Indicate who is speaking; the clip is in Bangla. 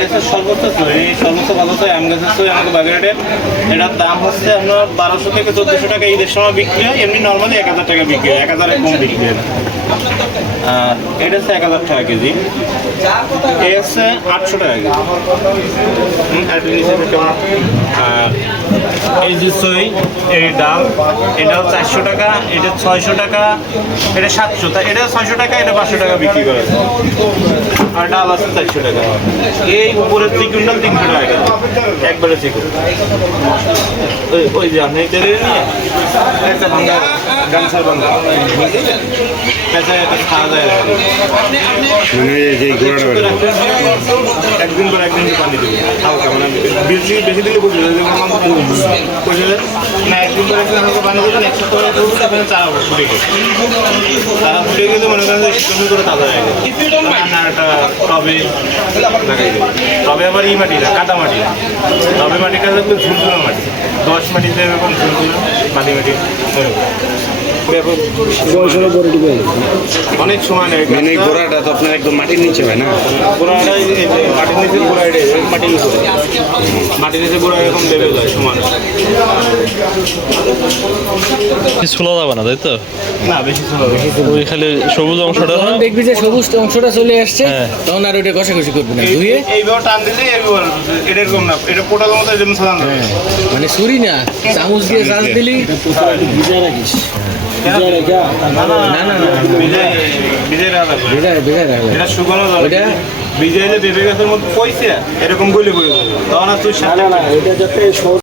Speaker 1: হচ্ছে সর্বোচ্চ চুই এই সর্বোচ্চ ভালো চুই আম গাছের চুই আমাকে বাগেরহাটে এটার দাম হচ্ছে আপনার বারোশো থেকে চোদ্দশো টাকা ঈদের সময় বিক্রি হয়, এমনি নর্মালি এক হাজার টাকা বিক্রি হয়, এক হাজারের কম বিক্রি হয় এটা হচ্ছে এক হাজার টাকা কেজি। এই হচ্ছে আটশো টাকা কেজি। এই যে সই, এই ডাল এটাও চারশো টাকা, এটা ছয়শো টাকা, এটা সাতশো। এটা ছয়শো টাকা, এটা পাঁচশো টাকা বিক্রি করে আর ডাল আছে চারশো টাকা। এই উপরের চিকুন ডাল তিনশো টাকা। একবারে চিকুন। ওই যে আপনি
Speaker 2: মানে যে ঘোড়াটা
Speaker 1: একদিন পর একদিন করে পানি দেবে। হালকা মানে বেশি বেশি দিলে বুঝবে যে কোনো মাংস বুঝে যায় না একদিন পর একদিন হালকা পানি দেবেন এক সপ্তাহ তারপরে চারা ফুটে গেছে চারা ফুটে গেলে মনে করেন যে শীতল করে তাজা হয়ে গেছে একটা টবে লাগাই দেবে। টবে আবার ই মাটি না কাদা মাটি না। টবে মাটিটা হচ্ছে ঝুলঝুলো মাটি। দশ মাটিতে এরকম ঝুলঝুলো মাটি মাটি এরকম। ব্যাপক অনেক সময় নেই।
Speaker 2: মানে ঘোড়াটা তো আপনার একদম মাটির নিচে হয় না?
Speaker 1: গোড়াটা গোড়া এটা মাটির উপরে। মাটির নিচে গোড়া এরকম লেভেল যায় সমান।
Speaker 3: ছোলা যাবে না তাই তো?
Speaker 1: না বেশি ছিল
Speaker 3: ওই খালি সবুজ অংশটা
Speaker 4: যখন দেখবি যে সবুজ অংশটা চলে আসছে
Speaker 3: হ্যাঁ।
Speaker 4: তখন আর ওটা করবি না। ধুয়ে?
Speaker 1: এইভাবে টান দিলে এটা এরকম না। এটা পোটার মতো যেমন সাধারণ
Speaker 4: হ্যাঁ, মানে ছুরি না। চামচ দিয়ে চাষ দিলি।
Speaker 1: না না
Speaker 4: না, না, না।
Speaker 1: বিজয় বিজয় রাখা।
Speaker 4: বেজায় বেজায় রাখলে
Speaker 1: এটা শুকানো যাবে।
Speaker 4: ওইটা-
Speaker 1: বিজয় যে গাছের মধ্যে পয়সা এরকম গুলি দেবে তখন আর তুই সাথে